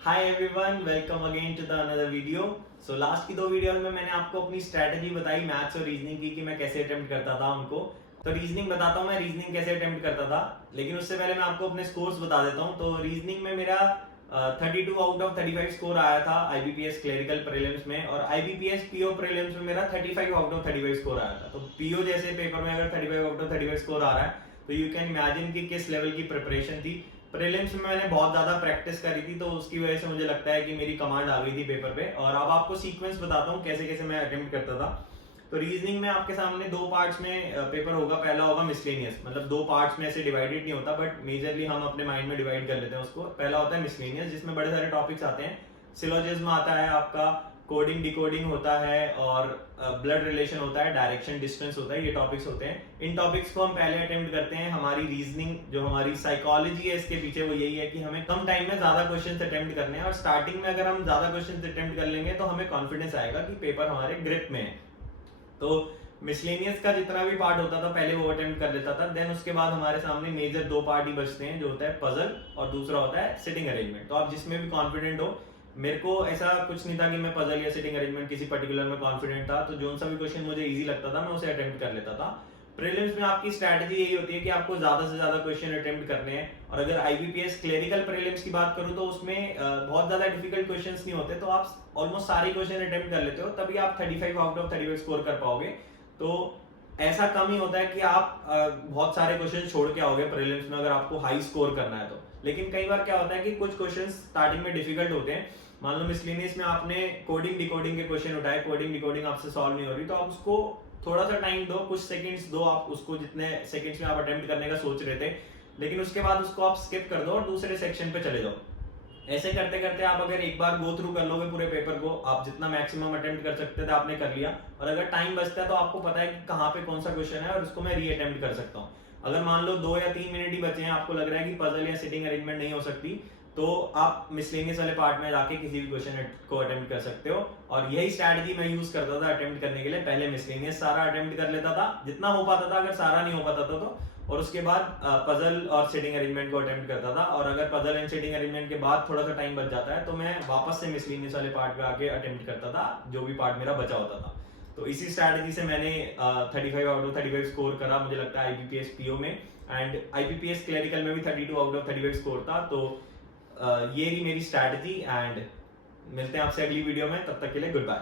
Hi everyone, welcome again to the another video. So last की दो video में मैंने आपको अपनी स्ट्रैटेजी बताई मैथ्स और रीजनिंग की कि मैं कैसे अटेम्प्ट करता था उनको। तो रीजनिंग बताता हूँ मैं रीजनिंग कैसे अटेम्प्ट करता था, लेकिन उससे पहले मैं आपको अपने स्कोर्स बता देता हूँ। तो रीजनिंग में मेरा 32 आउट ऑफ 35 स्कोर आया था आईबीपीएस क्लरिकल प्रीलिम्स में, और आईबीपीएस पीओ प्रीलिम्स में मेरा 35 आउट ऑफ 35 स्कोर आया था। तो पीओ जैसे पेपर में अगर 35 आउट ऑफ 35 स्कोर आ रहा है तो यू कैन इमेजिन कि किस लेवल की प्रिपरेशन थी। प्रीलिम्स में मैंने बहुत ज्यादा प्रैक्टिस करी थी, तो उसकी वजह से मुझे लगता है कि मेरी कमांड आ गई थी पेपर पे। और अब आपको सीक्वेंस बताता हूँ कैसे कैसे मैं अटेम्प्ट करता था। तो रीजनिंग में आपके सामने दो पार्ट्स में पेपर होगा। पहला होगा मिसलेनियस, मतलब दो पार्ट्स में ऐसे डिवाइडेड नहीं होता, बट मेजरली हम अपने माइंड में डिवाइड कर लेते हैं उसको। पहला होता है मिसलेनियस, जिसमें बड़े सारे टॉपिक्स आते हैं। सिलोजिज्म आता है आपका, कोडिंग डिकोडिंग होता है, और ब्लड रिलेशन होता है, डायरेक्शन डिस्टेंस होता है, ये टॉपिक्स होते हैं। इन टॉपिक्स को हम पहले अटेम्प्ट करते हैं। हमारी रीजनिंग, जो हमारी साइकोलॉजी है इसके पीछे, वो यही है कि हमें कम टाइम में ज्यादा क्वेश्चंस अटेम्प्ट करने हैं। और स्टार्टिंग में अगर हम ज्यादा क्वेश्चंस अटेम्प्ट कर लेंगे तो हमें कॉन्फिडेंस आएगा कि पेपर हमारे ग्रिप में है। तो मिसलेनियस का जितना भी पार्ट होता था पहले वो अटेम्प्ट कर लेता था। देन उसके बाद हमारे सामने मेजर दो पार्ट ही बचते हैं, जो होता है पजल और दूसरा होता है सिटिंग अरेंजमेंट। तो आप जिसमें भी कॉन्फिडेंट हो, मेरे को ऐसा कुछ नहीं था कि मैं पजल या सिटिंग अरेंजमेंट किसी पर्टिकुलर में कॉन्फिडेंट था, तो जो सा भी क्वेश्चन मुझे इजी लगता था मैं उसे अटेम्प्ट कर लेता था। प्रीलिम्स में आपकी स्ट्रैटेजी यही होती है कि आपको ज्यादा से ज्यादा क्वेश्चन अटेम्प्ट करने हैं। और अगर आईबीपीएस क्लरिकल प्रीलिम्स की बात करूं तो उसमें बहुत ज्यादा डिफिकल्ट क्वेश्चंस नहीं होते, तो आप ऑलमोस्ट सारे क्वेश्चन अटेम्प्ट कर लेते हो, तभी आप 35 आउट ऑफ 35 स्कोर कर पाओगे। तो ऐसा कम ही होता है कि आप बहुत सारे क्वेश्चन छोड़ के आओगे प्रीलिम्स में अगर आपको हाई स्कोर करना है तो। लेकिन कई बार क्या होता है कि कुछ क्वेश्चन स्टार्टिंग में डिफिकल्ट होते हैं। मान लो मिसलेनियस में आपने कोडिंग डिकोडिंग के क्वेश्चन उठाए, कोडिंग डिकोडिंग आपसे सॉल्व नहीं हो रही, तो आप उसको थोड़ा सा टाइम दो, कुछ सेकंड्स दो आप उसको, जितने सेकंड्स में आप अटेम्प्ट करने का सोच रहे थे, लेकिन उसके बाद उसको आप स्किप कर दो और दूसरे सेक्शन पे चले जाओ। ऐसे करते करते आप अगर एक बार गो थ्रू कर लोगे पूरे पेपर को, आप जितना मैक्सिमम अटेम्प्ट कर सकते थे आपने कर लिया। और अगर टाइम बचता है तो आपको पता है कि कहाँ पे कौन सा क्वेश्चन है और उसको मैं री अटेम्प्ट कर सकता हूँ। अगर मान लो 2 या 3 मिनट ही बचे हैं, आपको लग रहा है कि पजल या सिटिंग अरेंजमेंट नहीं हो सकती, तो आप मिसलेनियस वाले पार्ट में जाके किसी भी क्वेश्चन को अटेम्प्ट कर सकते हो। और यही स्ट्रैटेजी मैं यूज करता था अटेम्प्ट करने के लिए। पहले मिसलेनियस सारा अटेम्प्ट कर लेता था जितना हो पाता था, अगर सारा नहीं हो पाता था तो, और उसके बाद पजल और सिटिंग अरेंजमेंट को अटेम्प्ट करता था। और अगर पजल एंड सिटिंग अरेंजमेंट के बाद थोड़ा सा टाइम बच जाता है तो मैं वापस से मिसलेनियस वाले पार्ट पे आके अटेम्प्ट करता था, जो भी पार्ट मेरा बचा होता था। तो इसी स्ट्रैटेजी से मैंने 35 आउट ऑफ 35 स्कोर करा, मुझे लगता है आईबीपीएस पीओ में। एंड आईबीपीएस क्लरिकल में भी 32 आउट ऑफ 35 स्कोर था। तो ये रही मेरी स्ट्रैटेजी। एंड मिलते हैं आपसे अगली वीडियो में, तब तक के लिए गुड बाय।